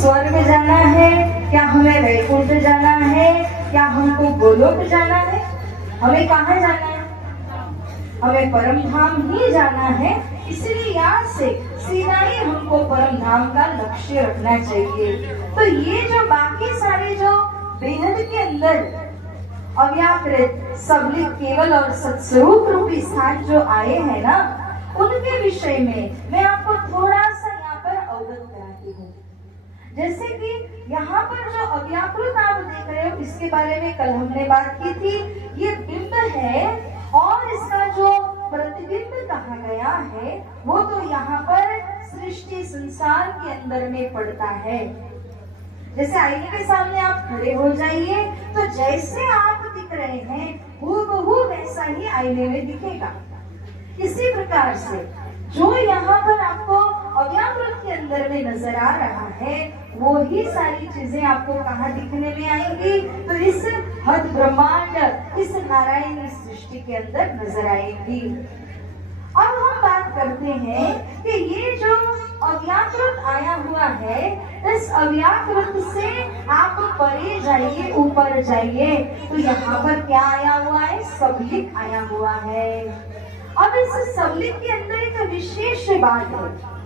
स्वर्ग जाना है, क्या हमें वैकुंठ जाना है, क्या हमको गोलोक जाना है? हमें कहाँ जाना है? हमें परम धाम ही जाना है। इसलिए यहाँ से सीधा ही हमको परम धाम का लक्ष्य रखना चाहिए। तो ये जो बाकी सारे जो बेहद के अंदर अव्याकृत सबलित केवल और सत्स्वरूप रूपी स्थान जो आए हैं ना, उनके विषय में मैं आपको थोड़ा सा यहाँ पर अवगत कराती हूँ। जैसे कि यहाँ पर जो अव्याकृत आप देख रहे हो, इसके बारे में कल हमने बात की थी। ये बिंब है और इसका जो प्रतिबिंब कहा गया है वो तो यहाँ पर सृष्टि संसार के अंदर में पड़ता है। जैसे आईने के सामने आप खड़े हो जाइए तो जैसे आप दिख रहे हैं हूबहू वैसा ही आईने में दिखेगा। इसी प्रकार से जो यहाँ पर आपको अव्याकृत के अंदर में नजर आ रहा है वो ही सारी चीजें आपको कहाँ दिखने में आएंगी? तो इस हद ब्रह्मांड, इस नारायणी सृष्टि के अंदर नजर आएंगी। अब हम बात करते हैं कि ये जो अव्याकृत आया हुआ है, इस अव्याकृत से आप परे जाइए, ऊपर जाइए, तो यहाँ पर क्या आया हुआ है? सबलित आया हुआ है। अब इस सबलित के अंदर एक विशेष बात है।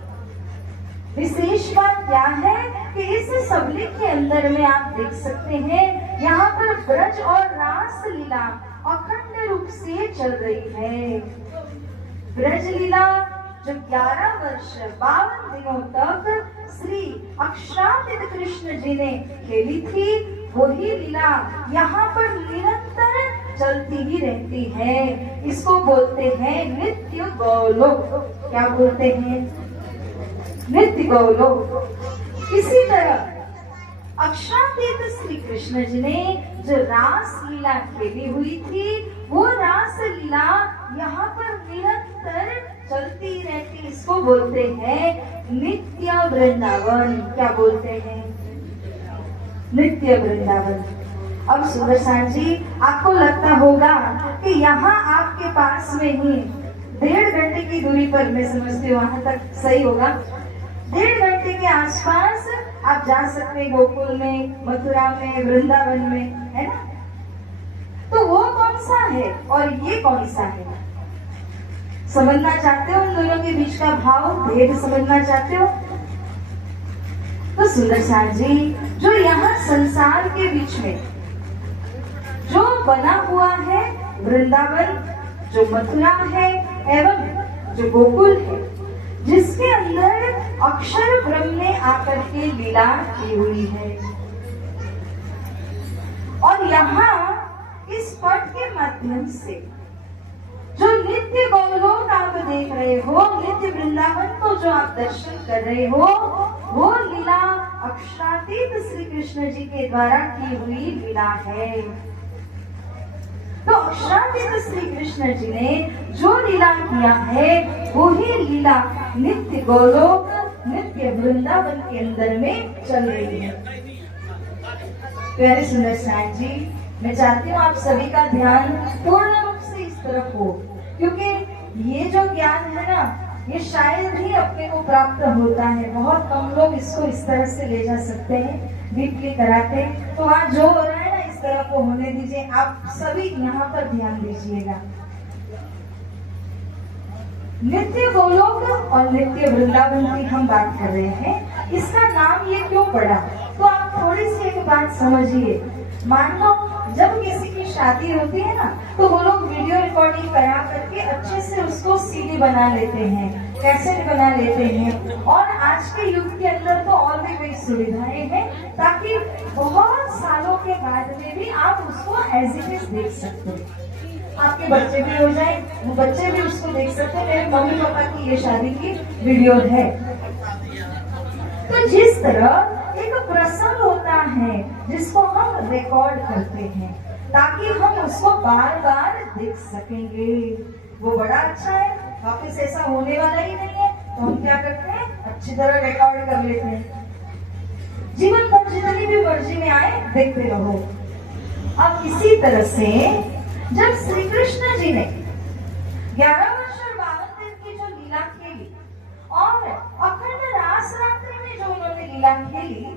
विशेष बात क्या है कि इस सबलित के अंदर में आप देख सकते हैं यहाँ पर ब्रज और रास लीला अखंड रूप से चल रही है। ब्रज लीला जो 11 वर्ष 52 दिनों तक श्री अक्षरातीत कृष्ण जी ने खेली थी, वही लीला यहाँ पर निरंतर चलती ही रहती है। इसको बोलते हैं नित्य गौलोक। क्या बोलते हैं? नित्य गौलोक। इसी तरह अक्षरातीत श्री कृष्ण जी ने जो रास लीला खेली हुई थी, वो रास लीला यहाँ पर निरंतर चलती रहती। इसको बोलते हैं नित्य वृंदावन। क्या बोलते हैं? नित्य वृंदावन। अब सुंदर साथ जी, आपको लगता होगा कि यहाँ आपके पास में ही 1.5 घंटे की दूरी पर, मैं समझती हूँ वहां तक सही होगा, 1.5 घंटे के आसपास आप जा सकते हैं गोकुल में, मथुरा में, वृंदावन में, है ना? तो वो कौन सा है और ये कौन सा है? समझना चाहते हो उन दोनों के बीच का भाव, भेद समझना चाहते हो? तो सुंदर साथ जी, जो यहाँ संसार के बीच में जो बना हुआ है वृंदावन, जो मथुरा है एवं जो गोकुल है, जिसके अंदर अक्षर ब्रह्म ने आकर के लीला की हुई है, और यहाँ इस पट के माध्यम से जो नित्य गौलोक आप देख रहे हो, नित्य वृंदावन को जो आप दर्शन कर रहे हो, वो लीला अक्षरातीत श्री कृष्ण जी के द्वारा की हुई लीला है। तो अक्षरातीत श्री कृष्ण जी ने जो लीला किया है वो ही लीला नित्य गोलोक, नित्य वृंदावन के अंदर में चल रही है। प्यारे सुंदर साथ जी, मैं चाहती हूँ आप सभी का ध्यान पूर्ण रूप से इस तरफ हो, क्योंकि ये जो ज्ञान है ना, ये शायद ही अपने को प्राप्त होता है। बहुत कम लोग इसको इस तरह से ले जा सकते हैं, डीपली कराते हैं। तो आज जो हो रहा है ना, इस तरह को होने दीजिए। आप सभी यहाँ पर ध्यान दीजिएगा। नित्य गोलोक और नित्य वृंदावन की हम बात कर रहे हैं। इसका नाम ये क्यों पड़ा? तो आप थोड़ी सी एक बात समझिए। मान लो जब किसी की शादी होती है ना, तो वो लोग वीडियो रिकॉर्डिंग करा करके अच्छे से उसको सीडी बना लेते हैं, कैसेट बना लेते हैं, और आज के युग के अंदर तो और भी कई सुविधाएं हैं, ताकि बहुत सालों के बाद में भी आप उसको एज इट इज देख सकते हैं। आपके बच्चे भी हो जाए, वो बच्चे भी उसको देख सकते हैं। मेरे मम्मी पापा की ये शादी की वीडियो है। तो जिस तरह एक प्रसंग होता है जिसको हम रिकॉर्ड करते हैं ताकि हम उसको बार बार देख सकेंगे, वो बड़ा अच्छा है। वापस ऐसा होने वाला ही नहीं है, तो हम क्या करते हैं, अच्छी तरह रिकॉर्ड कर लेते हैं। जीवन भर जितनी भी मर्जी में आए देखते रहो। अब इसी तरह से जब श्री कृष्ण जी ने 11 वर्ष और 52 दिन की जो लीला खेली और अखंड रास रात्रि में जो उन्होंने लीला खेली, मिली,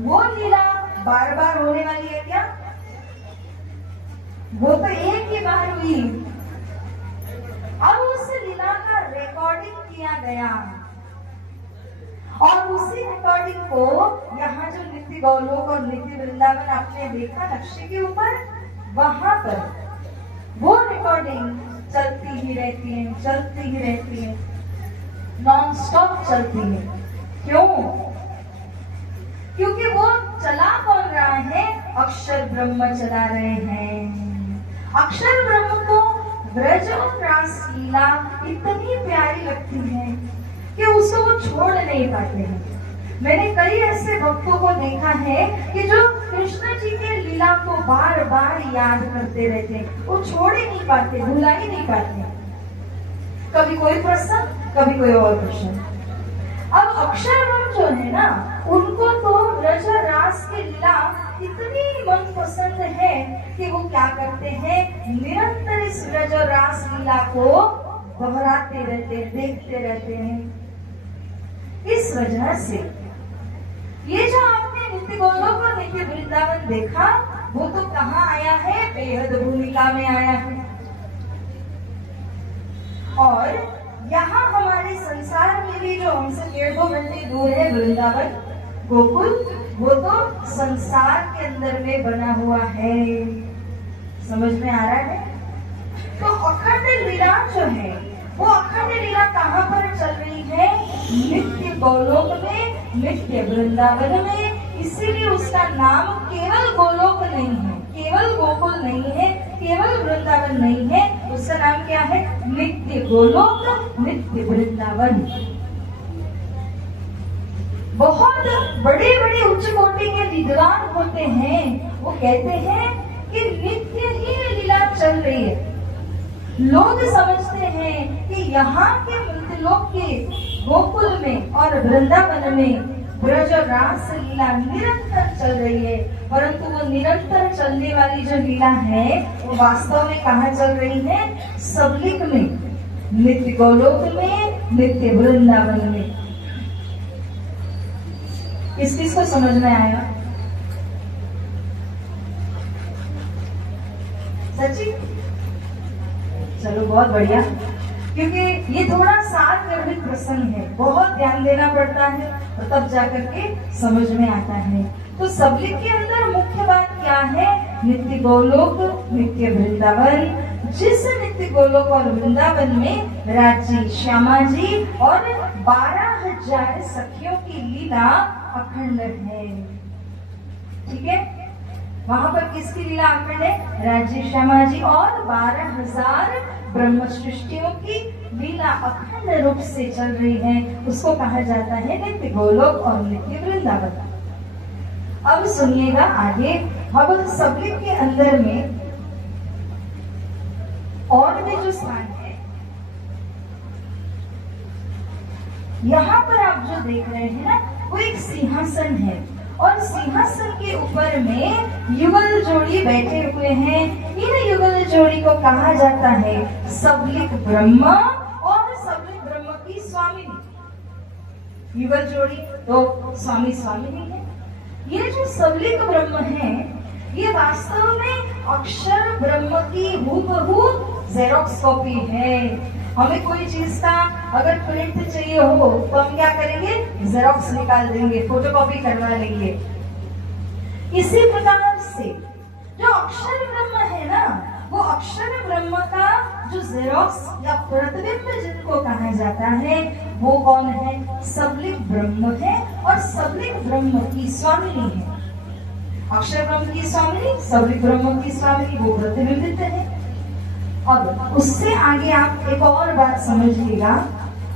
वो लीला बार बार होने वाली है क्या? वो तो एक ही बार हुई। अब उस लीला का रिकॉर्डिंग किया गया और उसी रिकॉर्डिंग को यहाँ जो नित्य गौलोक और नित्य वृंदावन आपने देखा नक्शे के ऊपर, वहां पर वो रिकॉर्डिंग चलती ही रहती है, चलती ही रहती है, नॉन स्टॉप चलती है। क्यों? क्योंकि वो चला कौन रहा है? अक्षर ब्रह्म चला रहे हैं। अक्षर ब्रह्म को ब्रज और रास लीला इतनी प्यारी लगती है कि उसको वो छोड़ नहीं पाते हैं। मैंने कई ऐसे भक्तों को देखा है कि जो कृष्ण जी के लीला को बार बार याद करते रहते हैं, वो छोड़ ही नहीं पाते, भुला ही नहीं पाते। कभी कोई प्रसंग, कभी कोई और प्रसंग। अब अक्षरब्रह्म जो है ना, उनको तो ब्रज रास की लीला इतनी मन पसंद है कि वो क्या करते हैं, निरंतर इस ब्रज और रास लीला को दोहराते रहते, देखते रहते हैं। इस वजह से ये जो आपने नित्य गोलोक और नित्य वृंदावन देखा, वो तो कहाँ आया है? बेहद भूमिका में आया है। और यहाँ हमारे संसार में भी जो हमसे 1.5 घंटे दूर है वृंदावन गोकुल, वो तो संसार के अंदर में बना हुआ है। समझ में आ रहा है? तो अखंड लीला जो है, वो अखंड लीला कहाँ पर चल रही है? नित्य गोलोक में, नित्य वृंदावन में। इसीलिए उसका नाम केवल गोलोक नहीं है, केवल गोकुल नहीं है, केवल वृंदावन नहीं है। उसका नाम क्या है? नित्य गोलोक, नित्य वृंदावन। बहुत बड़े बड़े उच्च कोटि के विद्वान होते हैं, वो कहते हैं कि नित्य ही लीला चल रही है। लोग समझते हैं कि यहाँ के मृत्युलोक के गोकुल में और वृंदावन में ब्रज और रास लीला निरंतर चल रही है, परंतु वो निरंतर चलने वाली जो लीला है, वो वास्तव में कहाँ चल रही है? सबलिक में, नित्य गोलोक में, नित्य वृंदावन में। किस किस को समझ में आया? सच्ची? चलो बहुत बढ़िया, क्योंकि ये थोड़ा साथ निर्मित प्रसंग है, बहुत ध्यान देना पड़ता है और तब जाकर के समझ में आता है। तो सबलिक के अंदर मुख्य बात क्या है? नित्य गोलोक, नित्य वृंदावन। जिस नित्य गोलोक और वृंदावन में राज्य श्यामा जी और 12,000 सखियों की लीला अखंड है। ठीक है, वहां पर किसकी लीला अखंड है? राज्य श्यामा जी और 12,000 ब्रह्म सृष्टियों की लीला अखंड रूप से चल रही है। उसको कहा जाता है नित्य गोलोक और नित्य वृंदावन। अब सुनिएगा आगे। अब सबलिक के अंदर में और भी जो स्थान है, यहाँ पर आप जो देख रहे हैं ना, वो एक सिंहासन है और सिंहासन के ऊपर में युगल जोड़ी बैठे हुए हैं। इन युगल जोड़ी को कहा जाता है सबलिक ब्रह्म और सबलिक ब्रह्म की स्वामिनी। युगल जोड़ी तो स्वामी स्वामिनी है। ये जो सबलिक ब्रह्म है, ये वास्तव में अक्षर ब्रह्म की हूबहू जेरोक्स कॉपी है। हमें कोई चीज का अगर प्रिंट चाहिए हो तो हम क्या करेंगे? जेरोक्स निकाल देंगे, फोटोकॉपी करवा लेंगे। इसी प्रकार से जो अक्षर ब्रह्म है ना, वो अक्षर ब्रह्म का जो जेरोक्स या प्रतिबिंब जिनको कहा जाता है, वो कौन है? सबलिक ब्रह्म है और सबलिक ब्रह्म की स्वामिनी है। अक्षर ब्रह्म की स्वामिनी, सबलिक ब्रह्म की स्वामिनी, वो प्रतिबिंबित है। अब उससे आगे आप एक और बात समझिएगा।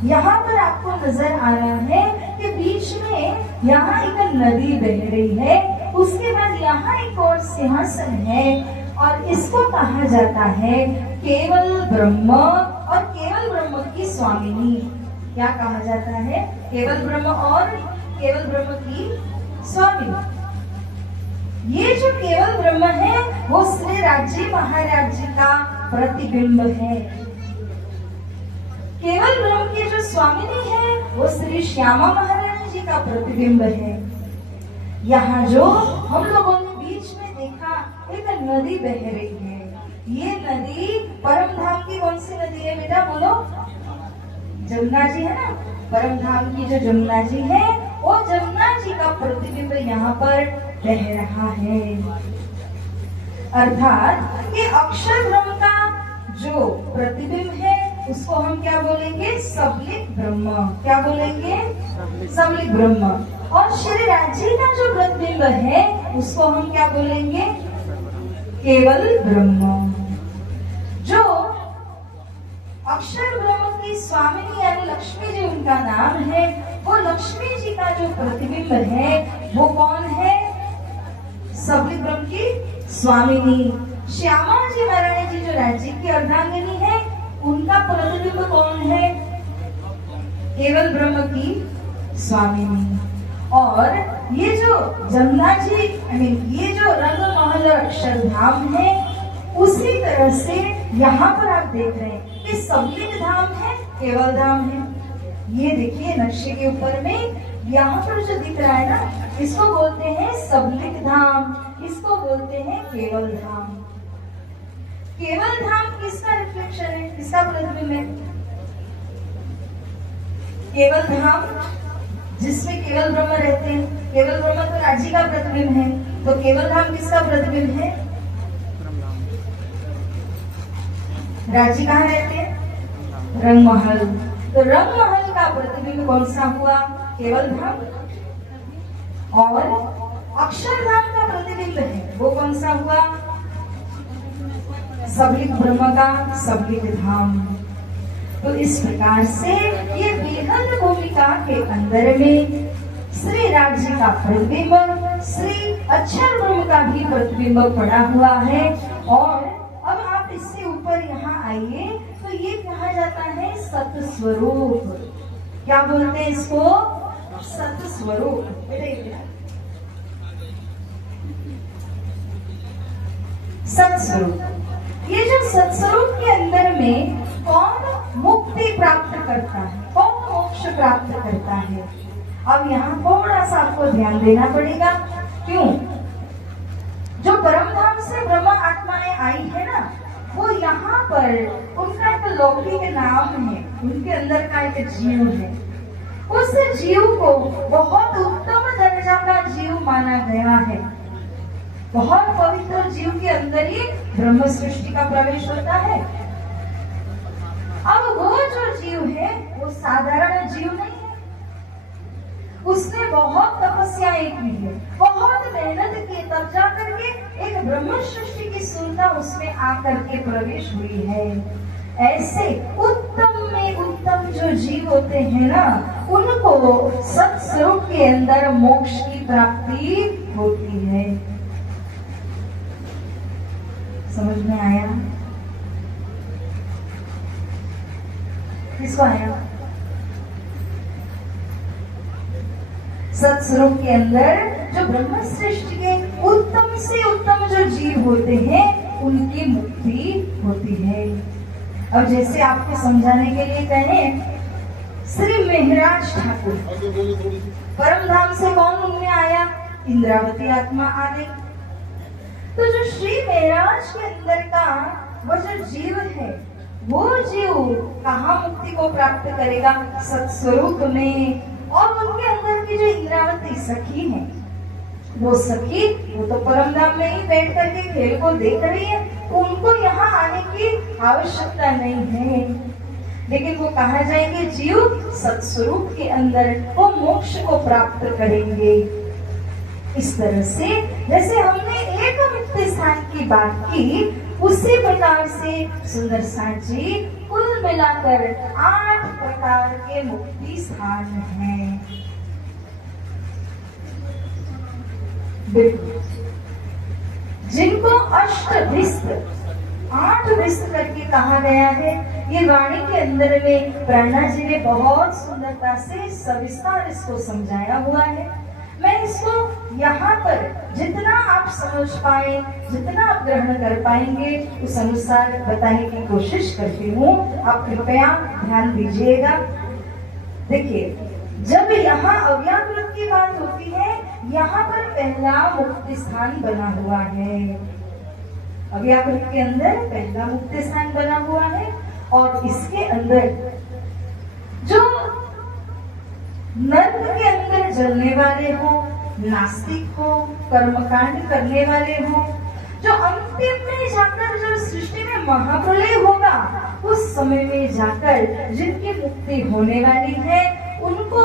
यहाँ पर आपको नजर आ रहा है कि बीच में यहाँ एक नदी बह रही है, उसके बाद यहाँ एक और सिंहासन है और इसको कहा जाता है केवल ब्रह्म और केवल ब्रह्म की स्वामिनी। क्या कहा जाता है? केवल ब्रह्म और केवल ब्रह्म की स्वामिनी। ये जो केवल ब्रह्म है, वो श्री राज्य महाराज का प्रतिबिंब है। केवल ब्रह्म की जो स्वामिनी है, वो श्री श्यामा महारानी जी का प्रतिबिंब है। यहाँ जो हम लोगों ने बीच में देखा एक नदी बह रही है, ये नदी परम धाम की कौन सी नदी है बेटा बोलो? जमुना जी है ना, परम धाम की जो जमुना जी है वो जमुना जी का प्रतिबिंब यहाँ पर बह रहा है। अर्थात ये अक्षर ब्रह्म का जो प्रतिबिंब है उसको हम क्या बोलेंगे? सबलिक ब्रह्म। क्या बोलेंगे? सबलिक ब्रह्म। और श्री राजी का जो प्रतिबिंब है उसको हम क्या बोलेंगे? केवल ब्रह्म। जो अक्षर ब्रह्म की स्वामिनी यानी लक्ष्मी जी उनका नाम है, वो लक्ष्मी जी का जो प्रतिबिंब है वो कौन है? सबलिक ब्रह्म की स्वामिनी। श्यामा जी महारानी जी जो राज्य की अर्धांगिनी है उनका प्रतिबिंब कौन है? केवल ब्रह्म की स्वामिनी। और ये जो जमुना जी ये जो रंग महल अक्षरधाम है, उसी तरह से यहाँ पर आप देख रहे हैं कि सबलिक धाम है, केवल धाम है। ये देखिए नक्शे के ऊपर में यहाँ पर जो दिख रहा है ना, इसको बोलते हैं सबलिक धाम, इसको बोलते हैं केवल धाम। केवल धाम किसका रिफ्लेक्शन है? किसका प्रतिबिंब है? केवल धाम जिसमें केवल ब्रह्म रहते हैं। केवल ब्रह्म तो राज्य का प्रतिबिंब है, तो केवल धाम किसका प्रतिबिंब है? राज्य कहाँ रहते हैं? रंगमहल। तो रंगमहल का प्रतिबिंब कौन सा हुआ? केवल धाम। और अक्षरधाम का प्रतिबिंब है वो कौन सा हुआ? सबलिक ब्रह्म का सबलिक धाम। तो इस प्रकार से ये बेहद भूमिका के अंदर में श्री राज्य का प्रतिबिंब, श्री अक्षर ब्रह्म का भी प्रतिबिंब पड़ा हुआ है। और अब आप इससे ऊपर यहाँ आइए तो ये कहा जाता है सतस्वरूप। क्या बोलते हैं इसको? सतस्वरूप। सतस्वरूप। ये जो सतस्वरूप के अंदर में कौन मुक्ति प्राप्त करता है, कौन मोक्ष प्राप्त करता है? अब यहाँ थोड़ा सा आपको ध्यान देना पड़ेगा। क्यों? जो परम धाम से ब्रह्म आत्माएं आई है ना, वो यहाँ पर उनका एक लौकिक नाम है, उनके अंदर का एक जीव है। उस जीव को बहुत उत्तम दर्जा का जीव माना गया है। बहुत पवित्र जीव के अंदर ही ब्रह्म सृष्टि का प्रवेश होता है। अब वो जो जीव है वो साधारण जीव नहीं है, उसने बहुत तपस्याएं की है, बहुत मेहनत की, तब जा करके एक ब्रह्म सृष्टि की सुंदरता उसमें आकर के प्रवेश हुई है। ऐसे उत्तम में उत्तम जो जीव होते हैं ना, उनको सत्स्वरूप के अंदर मोक्ष की प्राप्ति होती है। समझ में आया? किसको आया? सत्स्वरूप के अंदर जो ब्रह्म सृष्टि के उत्तम से उत्तम जो जीव होते हैं उनकी मुक्ति होती है। अब जैसे आपको समझाने के लिए कहें, श्री मेहराज ठाकुर परम धाम से कौन उनमें आया? इंद्रावती आत्मा आ गई। तो जो श्री मेहराज के अंदर का वो जो जीव है, वो जीव कहाँ मुक्ति को प्राप्त करेगा? सत्स्वरूप में। और उनके अंदर की जो इंद्रावती सखी है, वो सखी वो तो परम धाम में ही बैठ करके खेल को देख रही है, तो उनको यहाँ आने की आवश्यकता नहीं है। लेकिन वो कहा जाएंगे जीव सत्स्वरूप के अंदर वो मोक्ष को प्राप्त करेंगे। इस तरह से जैसे हमने एक मुक्ति स्थान की बात की, उसी प्रकार से सुंदर साथ जी कुल मिलाकर 8 प्रकार के मुक्ति स्थान हैं। जिनको अष्टभिस्त 8 भिस्त करके कहा गया है। ये वाणी के अंदर में प्रणा जी ने बहुत सुंदरता से सविस्तार इसको समझाया हुआ है। मैं इसको यहाँ पर जितना आप समझ पाए, जितना आप ग्रहण कर पाएंगे, उस अनुसार बताने की कोशिश करती हूँ। आप कृपया ध्यान दीजिएगा। देखिए, जब यहाँ अव्याकृत की बात होती है, यहाँ पर पहला मुक्ति स्थान बना हुआ है। अव्याकृत के अंदर पहला मुक्ति स्थान बना हुआ है और इसके अंदर जो नर्क के अंदर जलने वाले हो, नास्तिक हो, कर्मकांड करने वाले हो, जो अंतिम में जाकर जब सृष्टि में महाप्रलय होगा उस समय में जाकर जिनकी मुक्ति होने वाली है, उनको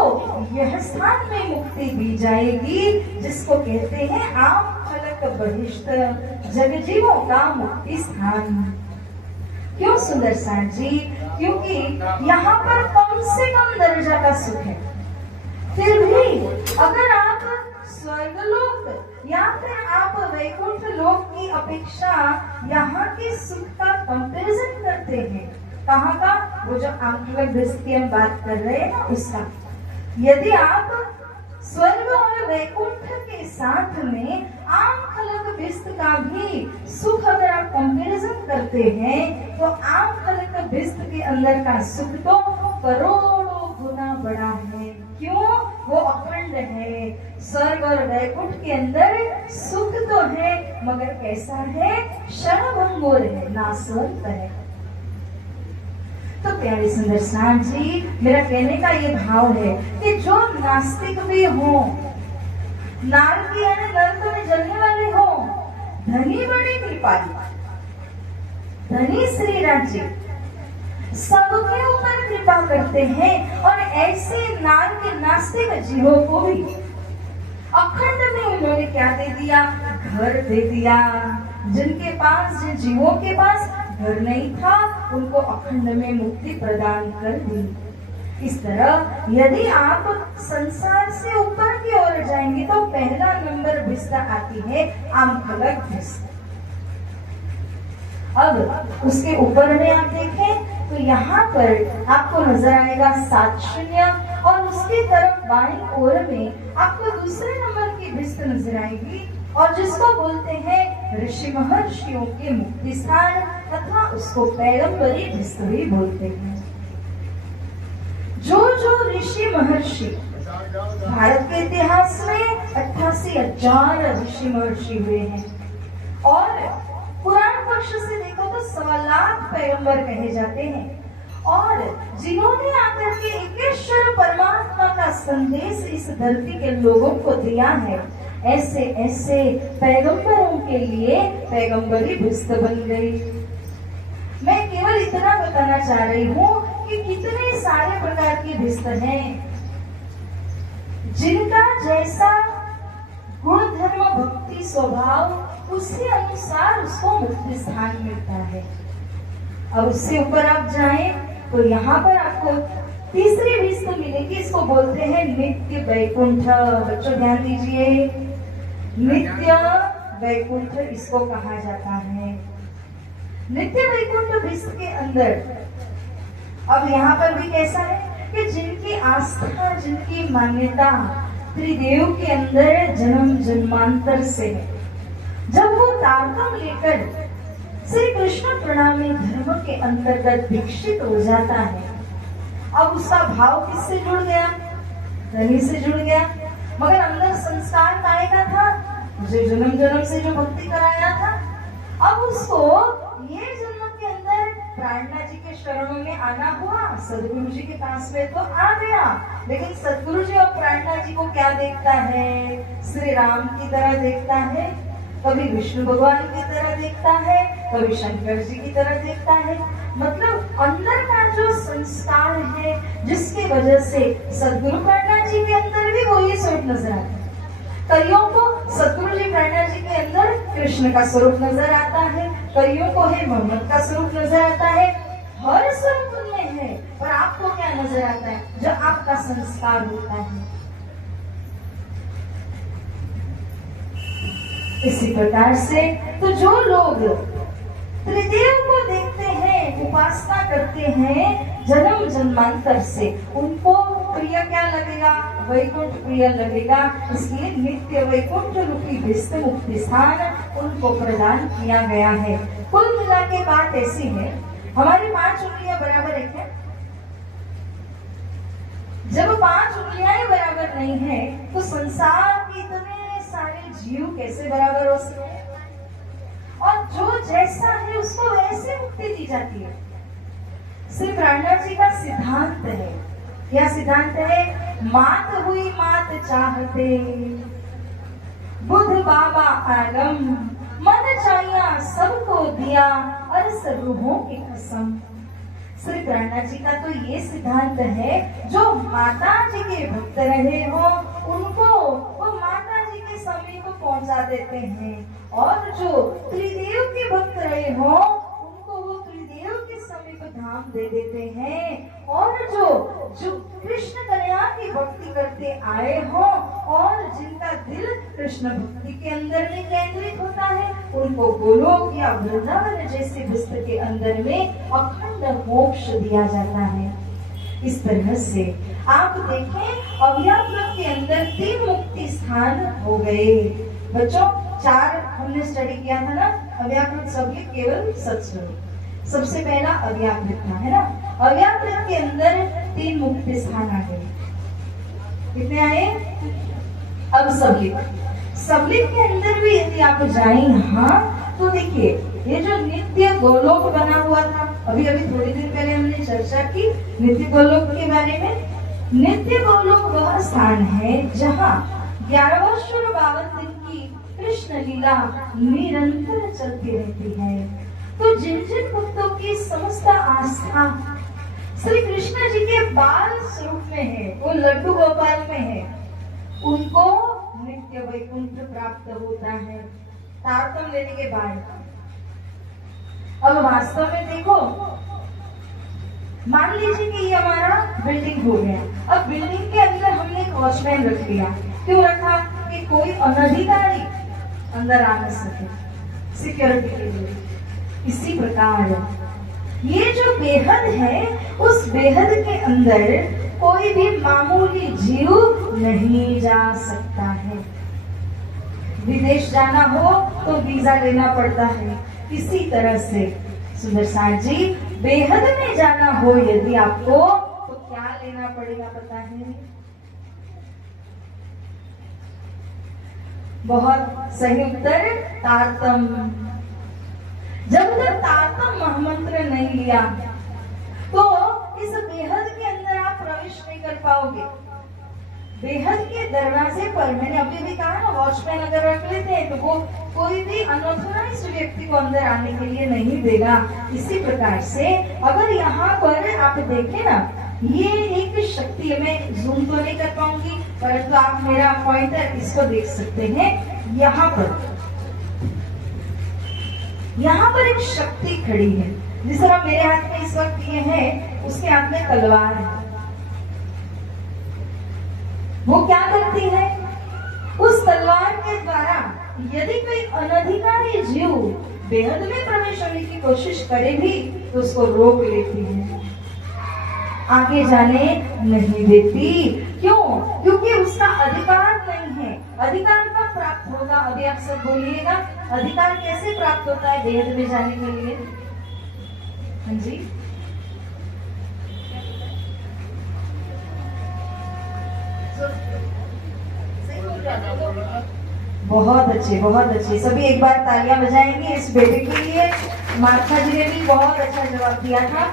यह स्थान में मुक्ति दी जाएगी, जिसको कहते हैं आम फलक बहिष्ठ जगजीवों का मुक्ति स्थान। क्यों सुंदर साथ जी? क्योंकि यहाँ पर कम से कम दर्जा का सुख है। फिर भी अगर आप स्वर्गलोक या फिर आप वैकुंठ लोक की अपेक्षा यहाँ के सुख का कंपैरिजन करते हैं, कहाँ का? वो जो आंखलक दृष्टि की हम बात कर रहे हैं ना, उसका। यदि आप स्वर्ग और वैकुंठ के साथ में आंखलक बिस्त का भी सुख अगर आप कंपैरिजन करते हैं, तो आंखलक बिस्त के अंदर का सुख तो करोड़ों गुना बड़ा है। क्यों? वो अखंड है। स्वर्ग और वैकुंठ के अंदर सुख तो है, मगर कैसा है? क्षणभंगुर है, नाशवंत है। तो प्यारे सुंदर साथ जी, मेरा कहने का ये भाव है कि जो नास्तिक भी हो, नारकी यानी नरक में जलने वाले हो, धनी बड़ी कृपालु, धनी श्री राज्य सबके ऊपर कृपा करते हैं और ऐसे नारक नास्तिक जीवों को भी अखंड में उन्होंने क्या दे दिया? घर दे दिया। जिनके पास, जिन जीवों के पास घर नहीं था, उनको अखंड में मुक्ति प्रदान कर दी। इस तरह यदि आप संसार से ऊपर की ओर जाएंगे तो पहला नंबर विस्ता आती है आमफलक विस्ता। अब उसके ऊपर में आप देखें तो यहाँ पर आपको नजर आएगा 7 शून्य और उसकी तरफ बाईं ओर में आपको दूसरे नंबर की विस्त नजर आएगी और जिसको बोलते हैं ऋषि महर्षियों के मुक्ति स्थान अथवा उसको पैगंबरी विस्त भी बोलते हैं। जो ऋषि महर्षि भारत के इतिहास में 88,000 ऋषि महर्षि हुए हैं और पुराण पक्ष से देखो तो 1.25 लाख पैगंबर कहे जाते हैं और जिन्होंने आकर के एकेश्वर परमात्मा का संदेश इस धरती के लोगों को दिया है, ऐसे ऐसे पैगंबरों के लिए पैगंबरी विस्त बन गई। मैं केवल इतना बताना चाह रही हूँ कि कितने सारे प्रकार की विस्त हैं, जिनका जैसा गुण धर्म भक्ति स्वभाव उसी अनुसार उसको मुक्ति स्थान मिलता है। अब उससे ऊपर आप जाएं तो यहाँ पर आपको तीसरी विस्त मिलेगी, इसको बोलते हैं नित्य वैकुंठ। बच्चों ध्यान दीजिए, नित्य वैकुंठ इसको कहा जाता है। नित्य वैकुंठ विस्त के अंदर अब यहाँ पर भी कैसा है कि जिनकी आस्था, जिनकी मान्यता त्रिदेव के अंदर जन्म जन्मांतर से है, जब वो तारतम लेकर श्री कृष्ण प्रणामी धर्म के अंतर्गत दीक्षित हो जाता है, अब उसका भाव किससे जुड़ गया? धनी से जुड़ गया। मगर अंदर संस्कार काय का था? मुझे जन्म जन्म से जो भक्ति कराया था, अब उसको ये जन्म के अंदर प्राणनाथ जी के शरणों में आना हुआ, सदगुरु जी के पास में तो आ गया, लेकिन सदगुरु जी और प्राणनाथ जी को क्या देखता है? श्री राम की तरह देखता है, कभी विष्णु भगवान की तरह देखता है, कभी शंकर जी की तरह देखता है। मतलब अंदर का जो संस्कार है, जिसकी वजह से सदगुरु प्राणनाथ जी के अंदर भी वही स्वरूप नजर आता है। कईयों को सदगुरु जी प्राणनाथ जी के अंदर कृष्ण का स्वरूप नजर आता है, कईयों को है मोहम्मद का स्वरूप नजर आता है। हर स्वरूप में है, पर आपको क्या नजर आता है? जो आपका संस्कार होता है। इसी प्रकार से तो जो लोग त्रिदेव को देखते हैं, उपासना करते हैं जन्म जन्मांतर से, उनको प्रिय क्या लगेगा? वैकुंठ प्रिय लगेगा। इसलिए नित्य वैकुंठ रूपी विस्त मुक्ति स्थान उनको प्रदान किया गया है। कुल मिला के बात ऐसी है, हमारी 5 उंगलियां बराबर है क्या? जब 5 उंगलियां बराबर नहीं है तो संसार के इतने सारे जीव कैसे बराबर हो सकते हैं? और जो जैसा है उसको वैसे मुक्ति दी जाती है। श्री प्राणनाथ जी का सिद्धांत है, क्या सिद्धांत है? मात हुई मात चाहते, बुद्ध बाबा आगम, मन चाहिया सबको दिया, अरस रूहों की कसम। श्री प्राणनाथ जी का तो ये सिद्धांत है, जो माता जी के भक्त रहे हो उनको वो माता जी के समीप पहुंचा देते हैं, और जो त्रिदेव के भक्त रहे हो उनको वो त्रिदेव के समीप धाम दे देते हैं, और जो कृष्ण कन्या की भक्ति करते आए हो और जिनका दिल कृष्ण भक्ति के अंदर में केंद्रित होता है उनको गोलोक या वृंदावन जैसे विश्व के अंदर में अखंड मोक्ष दिया जाता है। इस तरह से आप देखें अव्याकृत के अंदर 3 मुक्ति स्थान हो गए। बच्चों 4 हमने स्टडी किया था ना, अव्याकृत शब्द केवल सत्स्वरूप। सबसे पहला अव्याकृत था, है ना। अव्याकृत के अंदर 3 मुक्ति स्थान आ गए। कितने आए? अब सबलिक के अंदर भी यदि आप जाएं यहाँ तो देखिए ये जो नित्य गोलोक बना हुआ था, अभी थोड़ी देर पहले हमने चर्चा की नित्य गोलोक के बारे में। नित्य गोलोक वह स्थान है जहाँ 11 वर्ष और 52 दिन की कृष्ण लीला निरंतर चलती रहती है। तो जिन जिन भक्तों की समस्त आस्था श्री कृष्ण जी के बाल स्वरूप में है, वो लड्डू गोपाल में है, उनको नित्य वैकुंठ प्राप्त होता है तारतम्य लेने के बाद। अब वास्तव में देखो, मान लीजिए कि ये हमारा बिल्डिंग हो गया। अब बिल्डिंग के अंदर हमने एक वॉचमैन रख लिया। क्यों रखा? कि कोई अनधिकारी अंदर आ न सके, सिक्योरिटी के लिए। इसी प्रकार ये जो बेहद है, उस बेहद के अंदर कोई भी मामूली जीव नहीं जा सकता है। विदेश जाना हो तो वीजा लेना पड़ता है। इसी तरह से सुंदर साथ जी, बेहद में जाना हो यदि आपको तो क्या लेना पड़ेगा पता है? बहुत सही उत्तर, तारतम। जब तक तारतम महामंत्र नहीं लिया तो इस बेहद के अंदर आप प्रवेश नहीं कर पाओगे। बेहद के दरवाजे पर मैंने अभी भी कहा ना, वॉचमैन अगर रख लेते हैं तो वो कोई भी अनऑथराइज्ड व्यक्ति को अंदर आने के लिए नहीं देगा। इसी प्रकार से अगर यहाँ पर आप देखें ना, ये एक शक्ति है, मैं जूम तो नहीं कर पाऊंगी परंतु आप मेरा पॉइंटर इसको देख सकते हैं। यहाँ पर एक शक्ति खड़ी है। जिस तरह मेरे हाथ में इस वक्त ये है, उसके हाथ में तलवार है। वो क्या करती है? उस तलवार के द्वारा यदि कोई अनधिकारी जीव बेहद में प्रवेश होने की कोशिश करे भी तो उसको रोक लेती है, आगे जाने नहीं देती। क्यों? क्योंकि उसका अधिकार नहीं है। अधिकार कब प्राप्त होगा? अभी आप सब बोलिएगा, अधिकार कैसे प्राप्त होता है बेहद में जाने के लिए? हाँ जी, बहुत अच्छे, बहुत अच्छे। सभी एक बार तालियां बजाएंगे इस बेटे के लिए। मार्था जी ने भी बहुत अच्छा जवाब दिया था।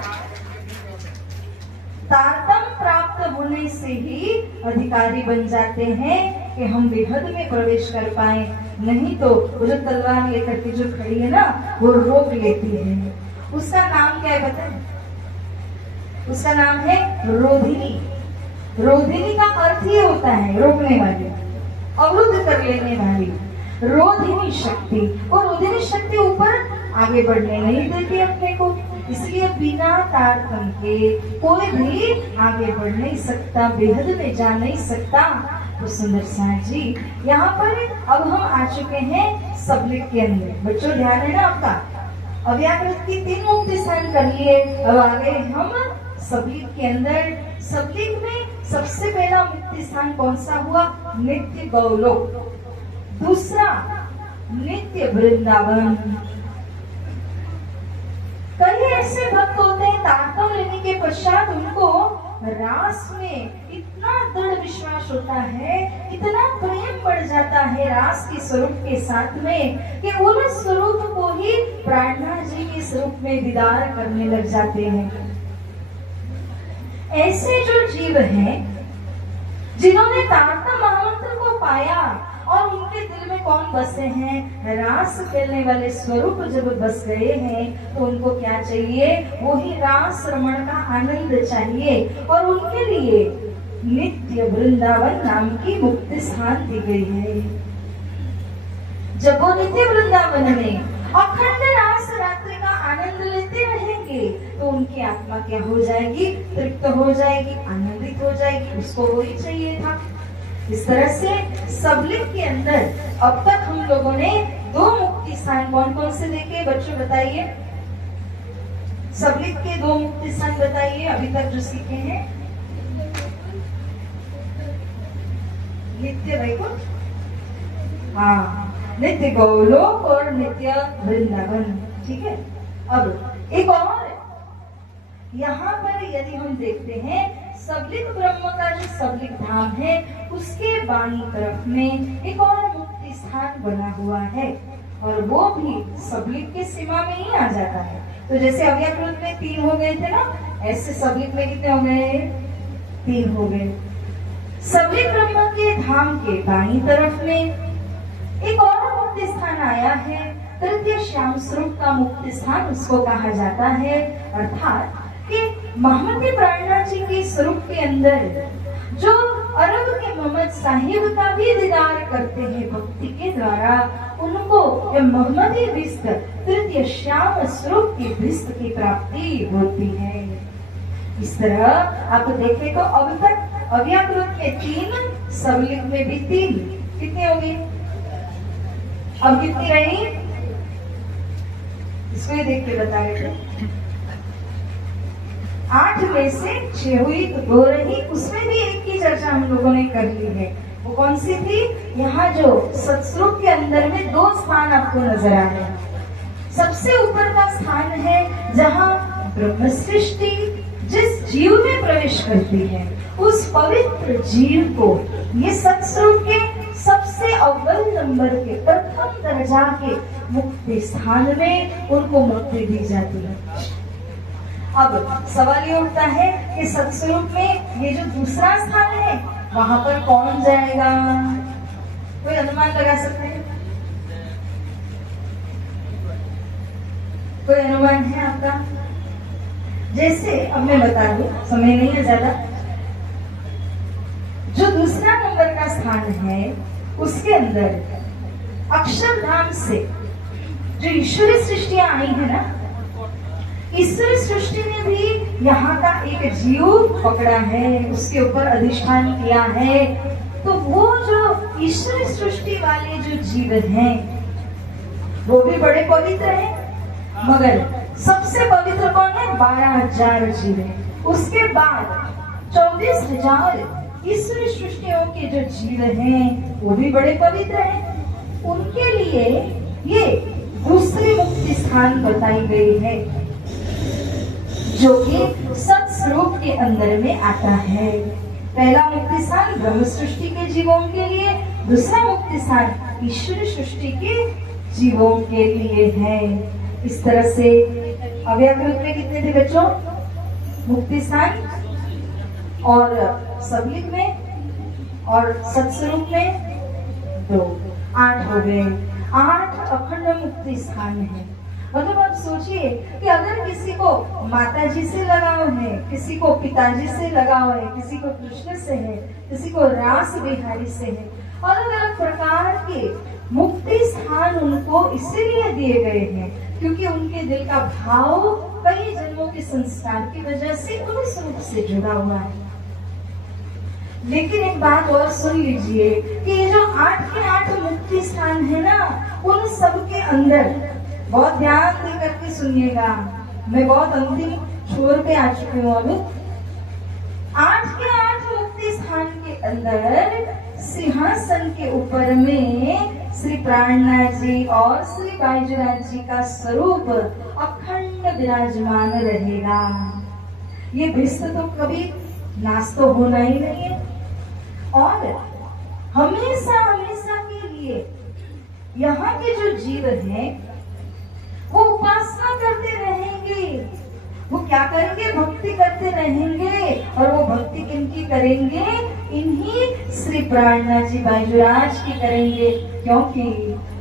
तारतम प्राप्त होने से ही अधिकारी बन जाते हैं कि हम बेहद में प्रवेश कर पाए, नहीं तो वो जो तलवार लेकर के जो खड़ी है ना, वो रोक लेती है। उसका नाम क्या है पता है? उसका नाम है रोधिनी। रोधिनी का अर्थ ये होता है रोकने वाली, अवरुद्ध कर लेने वाली, रोधिनी शक्ति। और रोधिनी शक्ति ऊपर आगे बढ़ने नहीं देती अपने को, इसलिए बिना तारतम के कोई भी आगे बढ़ नहीं सकता, बेहद में जा नहीं सकता। तो सुंदर साथ जी, यहाँ पर अब हम आ चुके हैं सबलिक के अंदर। बच्चों ध्यान है ना आपका? अव्याकृत की 3 मुक्ति स्थान कर लिए, अब आ गए हम सबलिक के अंदर। सबलिक में सबसे पहला मुक्ति स्थान कौन सा हुआ? नित्य गोलोक। दूसरा नित्य वृंदावन। कई ऐसे भक्त होते हैं तारतम लेने के पश्चात उनको रास में इतना दृढ़ विश्वास होता है, इतना प्रेम बढ़ जाता है रास के स्वरूप के साथ में कि उन स्वरूप को ही प्राणनाथ जी के स्वरूप में दीदार करने लग जाते हैं। ऐसे जो जीव हैं जिन्होंने तारतम्य महामंत्र को पाया और उनके दिल में कौन बसे हैं, रास खेलने वाले स्वरूप जब बस गए हैं तो उनको क्या चाहिए, वही रास रमण का आनंद चाहिए। और उनके लिए नित्य वृंदावन नाम की मुक्ति स्थान दी गई है। जब वो नित्य वृंदावन में अखंड रास रात्रि का आनंद लेते रहेंगे तो उनकी आत्मा क्या हो जाएगी, तृप्त हो जाएगी, आनंदित हो जाएगी। उसको वही चाहिए था। इस तरह से सबलिंग के अंदर अब तक हम लोगों ने 2 मुक्ति स्थान कौन कौन से देखे, बच्चों बताइए। सबलिंग के 2 मुक्ति स्थान बताइए अभी तक जो सीखे हैं। नित्य वैकुंठ, हाँ, नित्य गौलोक और नित्य वृंदावन। ठीक है। अब एक और यहाँ पर यदि हम देखते हैं सबलिंग ब्रह्म का जो सबलिंग धाम है उसके बाईं तरफ में एक और मुक्ति स्थान बना हुआ है और वो भी सबलिंग की सीमा में ही आ जाता है। तो जैसे अव्यकृत में 3 हो गए थे ना, ऐसे सबलिंग में कितने हो गए, 3 हो गए। सबलिंग ब्रह्म के धाम के बाईं तरफ में एक और मुक्ति स्थान आया है, तृतीय श्याम स्वरूप का मुक्ति स्थान उसको कहा जाता है। अर्थात कि महमदी प्राणनाथ जी के स्वरूप के अंदर जो अरब के मोहम्मद साहिब का भी दीदार करते हैं भक्ति के द्वारा, उनको मोहम्मदी विस्त तृतीय श्याम स्वरूप की विस्त की प्राप्ति होती है। इस तरह आप देखें तो अब तक अव्याकृत में 3, सबलिंग में भी 3, कितने हो गए, अब कितनी रही, इसको ही देख के बता रहे थे। 8 में से 6 हुई तो 2 रही, उसमें भी एक की चर्चा हम लोगों ने कर ली है। वो कौन सी थी, यहाँ जो सत्स्वरूप के अंदर में 2 स्थान आपको नजर आ रहे हैं। सबसे ऊपर का स्थान है जहाँ ब्रह्म सृष्टि जिस जीव में प्रवेश करती है उस पवित्र जीव को ये सत्स्वरूप के सबसे अव्वल नंबर के प्रथम दर्जा के मुक्ति स्थान में उनको मुक्ति दी जाती है। अब सवाल ये उठता है कि सत्स्वरूप में ये जो दूसरा स्थान है वहां पर कौन जाएगा, कोई अनुमान लगा सकते हैं, कोई अनुमान है आपका? जैसे अब मैं बता दूं, समय नहीं है ज्यादा। जो दूसरा नंबर का स्थान है उसके अंदर अक्षरधाम से जो ईश्वरी सृष्टियां आई है ना, ईश्वरी सृष्टि ने भी यहाँ का एक जीव पकड़ा है, उसके ऊपर अधिष्ठान किया है। तो वो जो ईश्वरी सृष्टि वाले जो जीव हैं वो भी बड़े पवित्र हैं, मगर सबसे पवित्र कौन है, 12,000 जीव है। उसके बाद 24,000 ईश्वरी सृष्टियों के जो जीव हैं वो भी बड़े पवित्र हैं। उनके लिए ये दूसरी मुक्ति स्थान बताई गई है जो कि सत्स्वरूप के अंदर में आता है। पहला मुक्ति स्थान ब्रह्म सृष्टि के जीवों के लिए, दूसरा मुक्ति स्थान ईश्वरी सृष्टि के जीवों के लिए है। इस तरह से अव्याकृत में कितने थे बच्चों, मुक्ति स्थान, और सबलिंग में और सत्स्वरूप में 2, 8 हो गए। 8 अखंड मुक्ति स्थान है। मतलब आप सोचिए कि अगर किसी को माता जी से लगाव है, किसी को पिताजी से लगाव है, किसी को कृष्ण से है, किसी को रास बिहारी से है, अलग अलग प्रकार के मुक्ति स्थान उनको इसीलिए दिए गए हैं क्योंकि उनके दिल का भाव कई जन्मों के संस्कार की वजह से उस रूप से जुड़ा हुआ है। लेकिन एक बात और सुन लीजिए कि ये जो 8 के 8 मुक्ति स्थान है ना, उन सब के अंदर बहुत ध्यान दे करके सुनिएगा, मैं बहुत अंतिम छोर पे आ चुकी हूँ। अभी 8 के 8 मुक्ति स्थान के अंदर सिंहासन के ऊपर में श्री प्राणनाथ जी और श्री बाईजनाथ जी का स्वरूप अखंड विराजमान रहेगा। ये विश्व तो कभी नाश तो होना ही नहीं है। और हमेशा हमेशा के लिए यहाँ के जो जीव हैं वो उपासना करते रहेंगे। वो क्या करेंगे? भक्ति करते रहेंगे। और वो भक्ति किनकी करेंगे? इन्हीं श्री प्राणनाथ जी बैजूराज की करेंगे। क्योंकि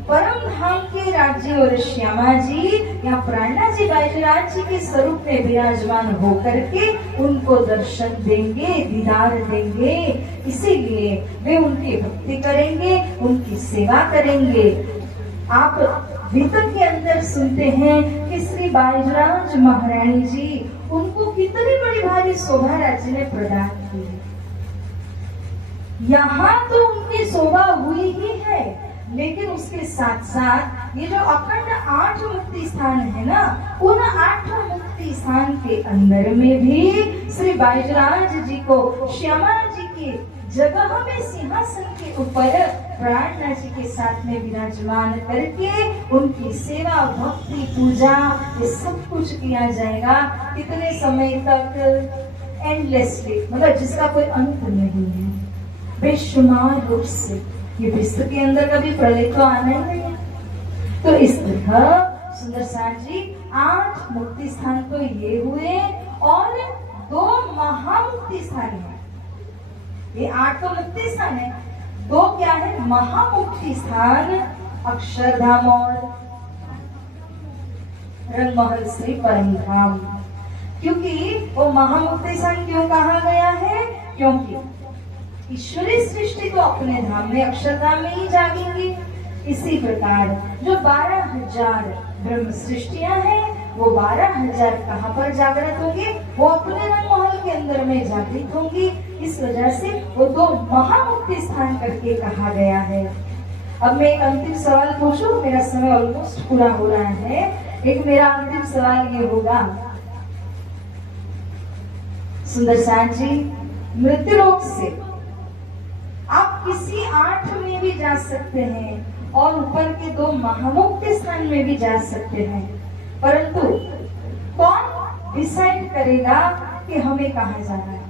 परम धाम के राज्य और श्यामा जी या प्राणनाथ जी बैजूराज जी के स्वरूप में विराजमान होकर के उनको दर्शन देंगे, दीदार देंगे। इसीलिए वे उनकी भक्ति करेंगे, उनकी सेवा करेंगे। आप गीतम के अंदर सुनते हैं कि श्री बैजूराज महारानी जी उनको कितनी बड़ी भारी शोभा राज्य ने प्रदान की। यहाँ तो उनकी शोभा हुई ही है, लेकिन उसके साथ साथ ये जो अखंड 8 मुक्ति स्थान है ना, उन 8 मुक्ति स्थान के अंदर में भी श्री बैजूराज जी को श्यामा जी के जगह में सिंहासन के ऊपर प्राणनाथ जी के साथ में विराजमान करके उनकी सेवा, भक्ति, पूजा ये सब कुछ किया जाएगा। कितने समय तक? एंडलेसली, मतलब जिसका कोई अंत नहीं है, बेशुमार रूप से। ये विश्व के अंदर कभी प्रलय तो आना ही नहीं है। तो इस तरह सुंदर साथ जी 8 मुक्ति स्थान तो ये हुए और 2 महामुक्ति स्थान है। ये 8 तो मुक्ति स्थान है, 2 क्या है? महामुक्ति स्थान, अक्षरधाम और रंगमहल श्री परमधाम। क्योंकि वो महामुक्ति स्थान क्यों कहा गया है? क्योंकि ईश्वरी सृष्टि तो अपने धाम में अक्षरधाम में ही जागेंगी। इसी प्रकार जो 12,000 ब्रह्म सृष्टियां हैं वो 12,000 कहाँ पर जागृत होंगी? वो अपने रंगमहल के अंदर में जागृत होंगी। इस वजह से वो 2 महामुक्ति स्थान करके कहा गया है। अब मैं एक अंतिम सवाल पूछूं, मेरा समय ऑलमोस्ट पूरा हो रहा है। एक मेरा अंतिम सवाल ये होगा, सुंदर साथ जी, मृत्यु लोक से आप किसी 8 में भी जा सकते हैं और ऊपर के 2 महामुक्ति स्थान में भी जा सकते हैं, परंतु कौन डिसाइड करेगा कि हमें कहाँ जाना है?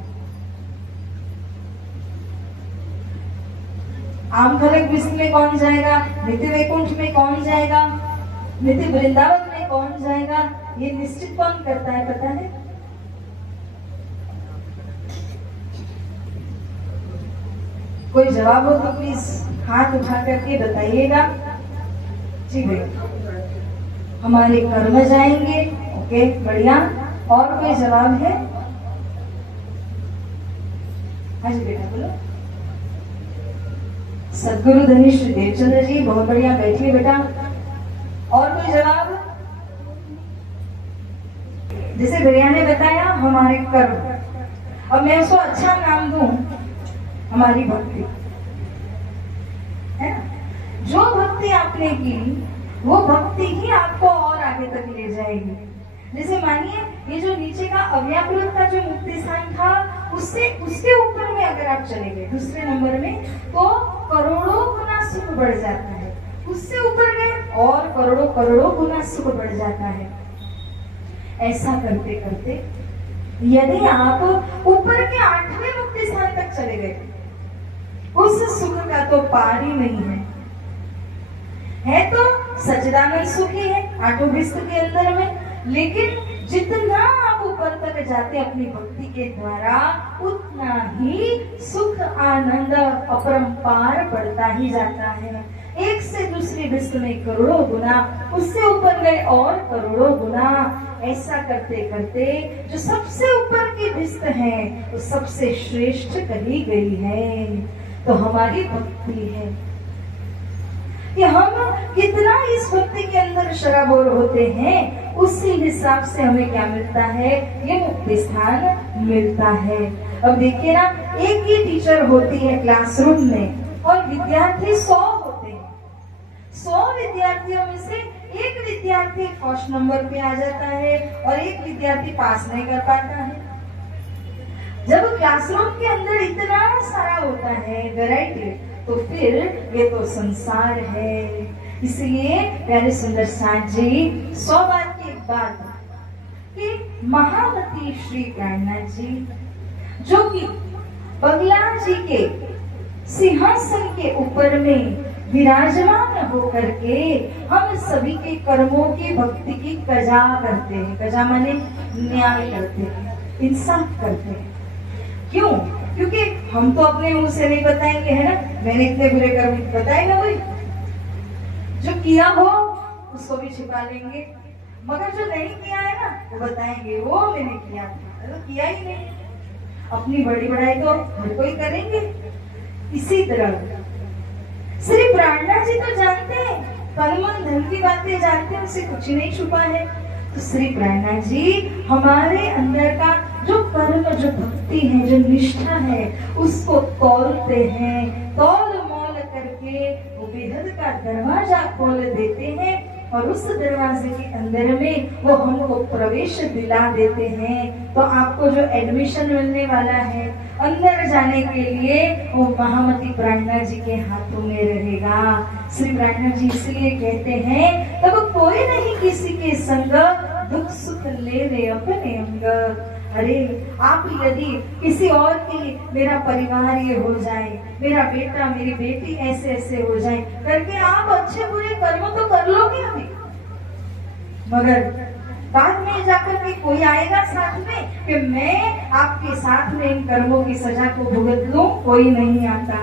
आमखलक विश्व में कौन जाएगा? नित्य वैकुंठ में कौन जाएगा? नित्य वृंदावन में कौन जाएगा? ये निश्चित कौन करता है, पता है? कोई जवाब हो तो प्लीज हाथ उठा करके बताइएगा। जी भैया, हमारे कर्म जाएंगे। ओके, बढ़िया। और कोई जवाब है? हाँ जी बेटा बोलो। सदगुरु धनी श्री देवचंद्र जी, बहुत बढ़िया, बैठिए बेटा। और कोई जवाब? जैसे भैया ने बताया हमारे कर्म, अब मैं उसको अच्छा नाम दूं, हमारी भक्ति है ना। जो भक्ति आपने की वो भक्ति ही आपको और आगे तक ले जाएगी। जैसे मानिए ये जो नीचे का अव्याकृत का जो मुक्ति स्थान था, उसके ऊपर में अगर आप चले गए दूसरे नंबर में, तो करोड़ों गुना सुख बढ़ जाता है। उससे ऊपर गए और करोड़ों करोड़ों गुना सुख बढ़ जाता है। ऐसा करते करते यदि आप ऊपर के 8वें मुक्ति स्थान तक चले गए, उस सुख का तो पार ही नहीं है तो सच्चिदानंद सुख ही है 8 विश्व के अंदर में। लेकिन जितना आप ऊपर तक जाते अपनी भक्ति के द्वारा, उतना ही सुख आनंद अपरंपार बढ़ता ही जाता है। एक से दूसरी विश्व में करोड़ों गुना, उससे ऊपर गए और करोड़ों गुना। ऐसा करते करते जो सबसे ऊपर की विश्व है वो सबसे श्रेष्ठ कही गई है। तो हमारी भक्ति है कि हम कितना इस भक्ति के अंदर शराबोर होते हैं, उसी हिसाब से हमें क्या मिलता है? ये मुक्ति स्थान मिलता है। अब देखिए ना, एक ही टीचर होती है क्लासरूम में और विद्यार्थी 100 होते हैं। 100 विद्यार्थियों में से एक विद्यार्थी फर्स्ट नंबर पे आ जाता है और एक विद्यार्थी पास नहीं कर पाता है। जब क्लासरूम के अंदर इतना सारा होता है वैरायटी, तो फिर ये तो संसार है। इसलिए प्यारे सुंदर साथ जी, 100 बात की एक बात कि महामती श्री प्राणनाथ जी जो कि बगला जी के सिंहासन के ऊपर में विराजमान होकर के हम सभी के कर्मों की भक्ति की कजा करते हैं। कजा माने न्याय करते हैं, इंसाफ करते हैं। क्यों? क्योंकि हम तो अपने मुंह से नहीं बताएंगे, है ना, मैंने इतने बुरे कर्म बताएगा कोई? जो किया हो उसको भी छिपा लेंगे, मगर जो नहीं किया है ना वो बताएंगे, वो मैंने किया था, तो किया ही नहीं। अपनी बड़ी बड़ाई तो हर कोई करेंगे। इसी तरह श्री प्राणनाथ जी तो जानते हैं, तन मन धन की बातें जानते हैं, उसे कुछ नहीं छुपा है। तो श्री प्राणनाथ जी हमारे अंदर का जो कर्म, जो भक्ति है, जो निष्ठा है, उसको तौलते हैं। तौल मोल करके वो बेहद का दरवाजा खोल देते हैं और उस दरवाजे के अंदर में वो हमको प्रवेश दिला देते हैं। तो आपको जो एडमिशन मिलने वाला है अंदर जाने के लिए, वो महामती प्राणनाथ जी के हाथों में रहेगा। श्री प्राणनाथ जी इसलिए कहते हैं, तब कोई नहीं किसी के संग, दुख सुख ले ले अपने अंग। अरे आप यदि किसी और की, मेरा परिवार ये हो जाए, मेरा बेटा मेरी बेटी ऐसे ऐसे हो जाए करके आप अच्छे बुरे कर्म तो कर लोगे हमें, मगर बाद में जाकर के कोई आएगा साथ में कि मैं आपके साथ में इन कर्मों की सजा को भुगत लूं, कोई नहीं आता।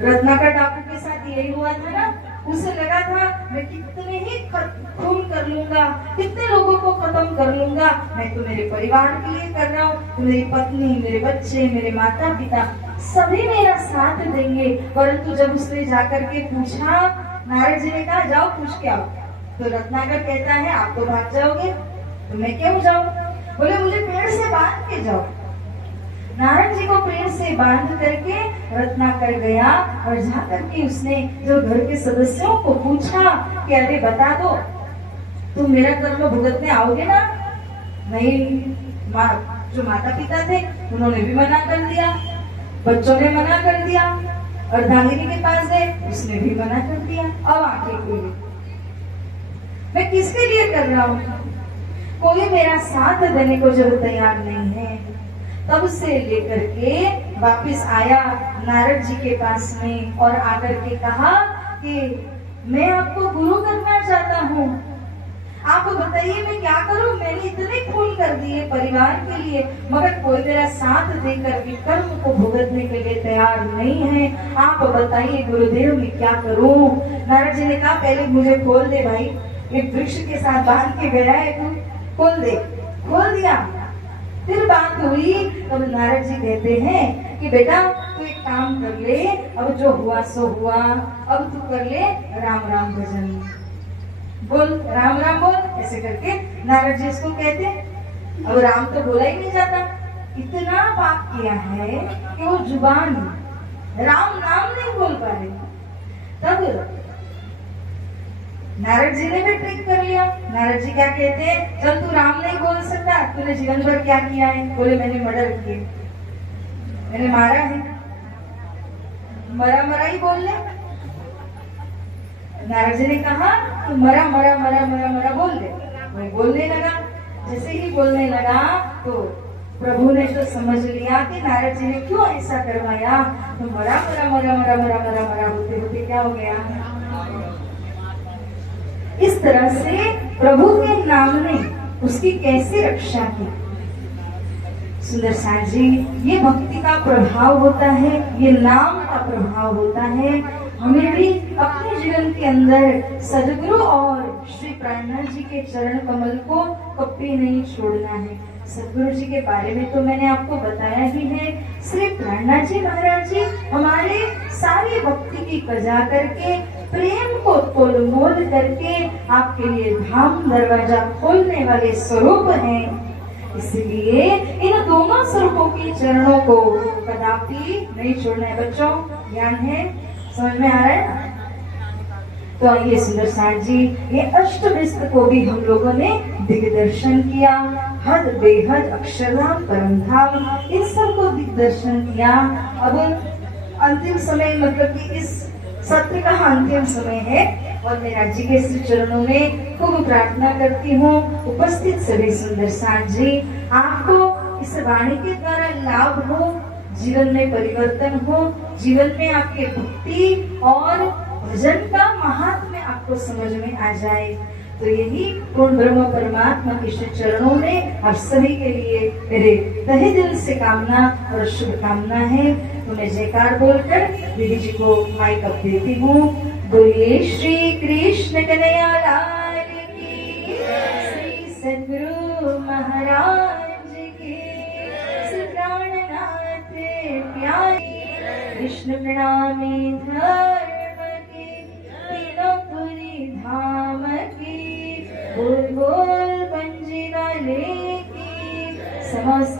रत्नाकर डाकू के साथ यही हुआ था ना, उसे लगा था मैं कितने ही खून कर लूंगा, कितने लोगों को खत्म कर लूंगा, मैं तो मेरे परिवार के लिए कर रहा हूँ, तो मेरी पत्नी, मेरे बच्चे, मेरे माता पिता सभी मेरा साथ देंगे। परंतु जब उसने जाकर के पूछा, नारद जी ने कहा जाओ पूछ के आओ, तो रत्नाकर कहता है आप तो भाग जाओगे, तो मैं क्यों जाऊं? बोले मुझे पेड़ से बांध के जाओ। नारद जी को पेड़ से बांध करके रत्नाकर गया और जाकर के उसने जो घर के सदस्यों को पूछा कि अरे बता दो, तुम मेरा कर्म भुगतने आओगे ना? नहीं, जो माता पिता थे उन्होंने भी मना कर दिया, बच्चों ने मना कर दिया, अर्धांगिनी के पास गए, उसने भी मना कर दिया। अब आगे कोई, मैं किसके लिए कर रहा हूँ? कोई मेरा साथ देने को जब तैयार नहीं है। तब से लेकर के वापिस आया नारद जी के पास में और आकर के कहा कि मैं आपको गुरु करना चाहता हूँ, आप बताइए मैं क्या करूं? मैंने इतने खून कर दिए परिवार के लिए, मगर कोई मेरा साथ देकर के कर्म को भुगतने के लिए तैयार नहीं है। आप बताइए गुरुदेव मैं क्या करूं? नारद जी ने कहा पहले मुझे खोल दे भाई, एक वृक्ष के साथ बांध के बैठा है तू, खोल दे। खोल दिया, फिर बात हुई। तब नारद जी कहते हैं कि बेटा तू एक काम कर ले, अब जो हुआ सो हुआ, अब तू कर ले राम राम भजन, बोल राम राम बोल, ऐसे करके नारद जी इसको कहते। अब राम तो बोला ही नहीं जाता, इतना पाप किया है कि वो जुबान राम नाम नहीं बोल पा रहे। तब नारद जी ने भी ट्रिक कर लिया। नारद जी क्या कहते हैं, जब तू राम नहीं बोल सकता, तूने जीवन भर क्या किया है? बोले मैंने मर्डर किए, मैंने मारा है, मरा मरा ही बोल ले। नारद जी ने कहा तू मरा मरा मरा मरा मरा बोल दे। वो बोलने लगा, जैसे ही बोलने लगा तो प्रभु ने तो समझ लिया कि नारद जी ने क्यों ऐसा करवाया। तो मरा मरा मरा मरा मरा मरा मरा होते होते क्या हो गया? इस तरह से प्रभु के नाम ने उसकी कैसे रक्षा की। सुंदर साथ जी, ये भक्ति का प्रभाव होता है, ये नाम का प्रभाव होता है। हमें भी अपने जीवन के अंदर सदगुरु और श्री प्राणनाथ जी के चरण कमल को कभी नहीं छोड़ना है। सदगुरु जी के बारे में तो मैंने आपको बताया ही है। श्री प्राणनाथ जी महाराज जी हमारे सारी भक्ति की कजा करके, प्रेम को तोलमोल करके आपके लिए धाम दरवाजा खोलने वाले स्वरूप हैं। इसलिए इन दोनों स्वरूपों के चरणों को कदापि नहीं छोड़ना है। बच्चों ज्ञान है, समझ में आ रहा है ना? तो आइए सुंदर साथ जी, ये अष्टविस्त को भी हम लोगों ने दिग्दर्शन किया। हद बेहद अक्षरधाम परम धाम, इन सब को दिग्दर्शन किया। अब अंतिम समय, मतलब कि इस सत्र का अंतिम समय है और मैं राज जी के श्री चरणों में खूब प्रार्थना करती हूँ। उपस्थित सभी सुंदर साथ जी, आपको इस वाणी के द्वारा लाभ हो, जीवन में परिवर्तन हो, जीवन में आपके भक्ति और भजन का महात्म्य आपको समझ में आ जाए। तो यही पूर्ण ब्रह्म परमात्मा के श्री चरणों में आप सभी के लिए मेरे तहे दिल से कामना और शुभकामना है। तो मैं जयकार बोलकर दीदी जी को माइक अप देती हूँ। बोलिए श्री कृष्ण कन्हैया लाल की, श्री सद्गुरु महाराज की, श्री प्राणनाथ प्यारी, कृष्ण प्रणामी धर्म की, तीनों पुरी धाम की, बोल बोल पंजी वाले की, समस्त